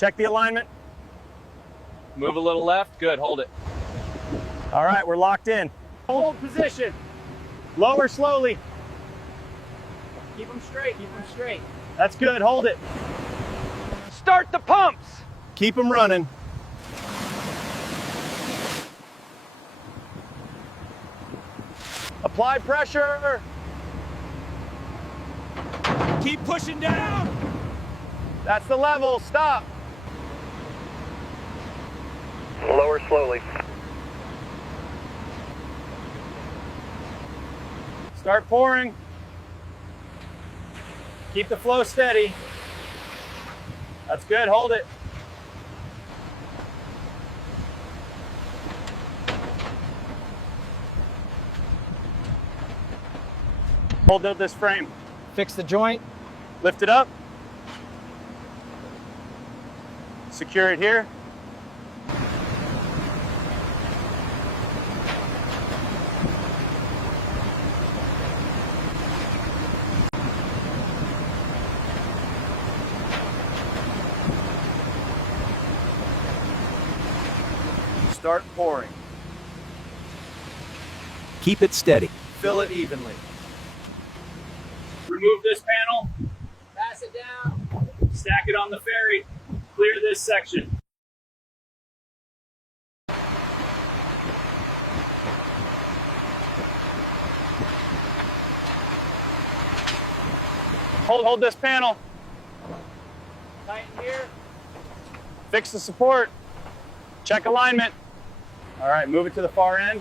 Check the alignment. Move a little left. Good, hold it. All right, we're locked in. Hold position. Lower slowly. Keep them straight, keep them straight. That's good, hold it. Start the pumps. Keep them running. Apply pressure. Keep pushing down. That's the level, stop. Lower slowly. Start pouring. Keep the flow steady. That's good, hold it. Hold out this frame. Fix the joint. Lift it up. Secure it here. Start pouring. Keep it steady. Fill it evenly. Remove this panel. Pass it down. Stack it on the ferry. Clear this section. Hold this panel. Tighten here. Fix the support. Check alignment. All right, move it to the far end.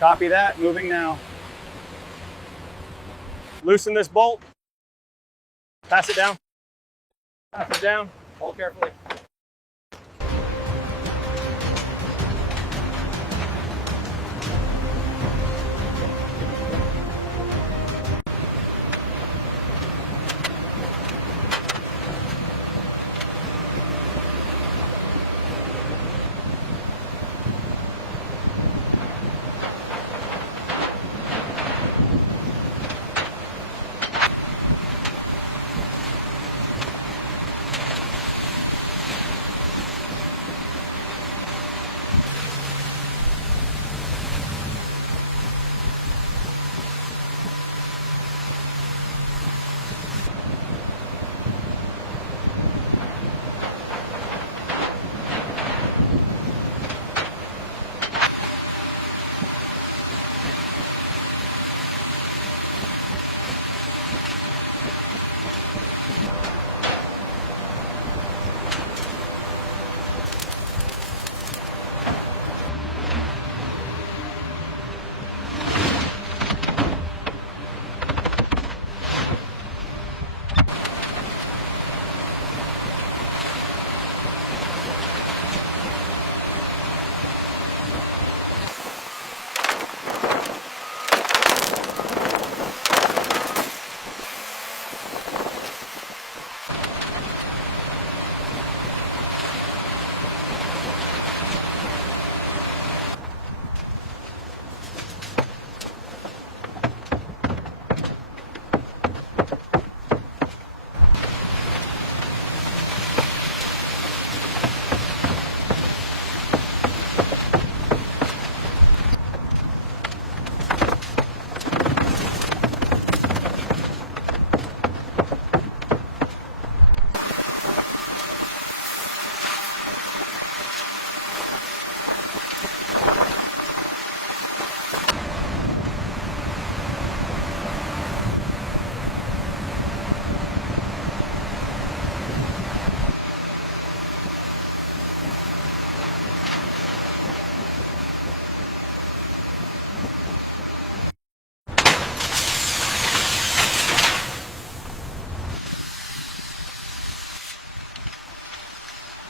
Copy that, moving now. Loosen this bolt. Pass it down. Pass it down. Hold carefully.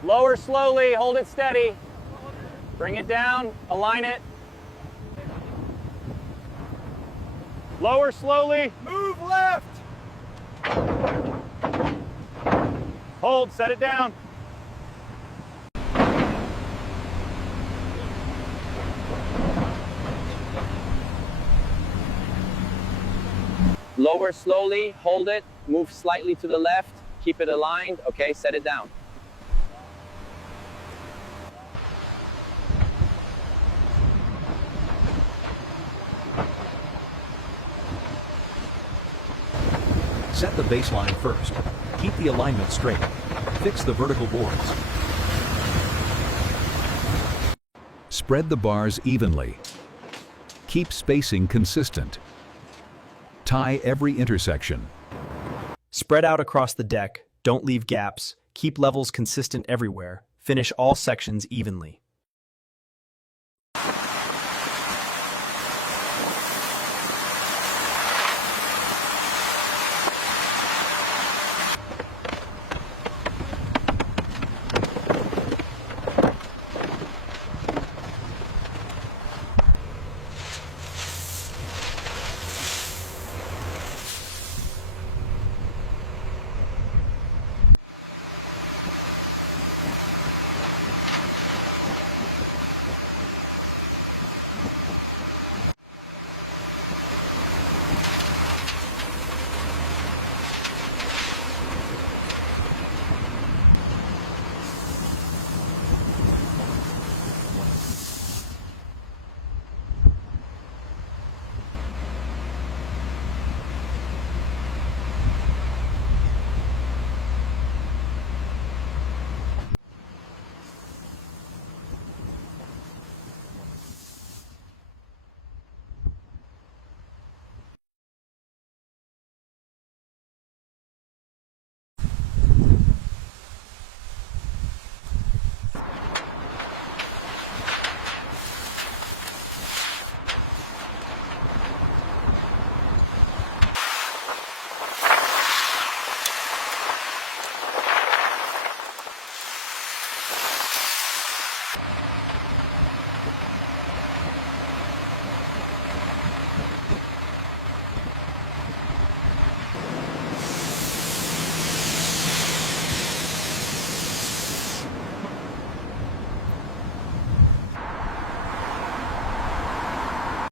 Lower slowly, hold it steady. Bring it down, align it. Lower slowly. Move left. Hold, set it down. Lower slowly, hold it, move slightly to the left. Keep it aligned. Okay, set it down. Set the baseline first. Keep the alignment straight. Fix the vertical boards. Spread the bars evenly. Keep spacing consistent. Tie every intersection. Spread out across the deck, don't leave gaps, keep levels consistent everywhere, finish all sections evenly.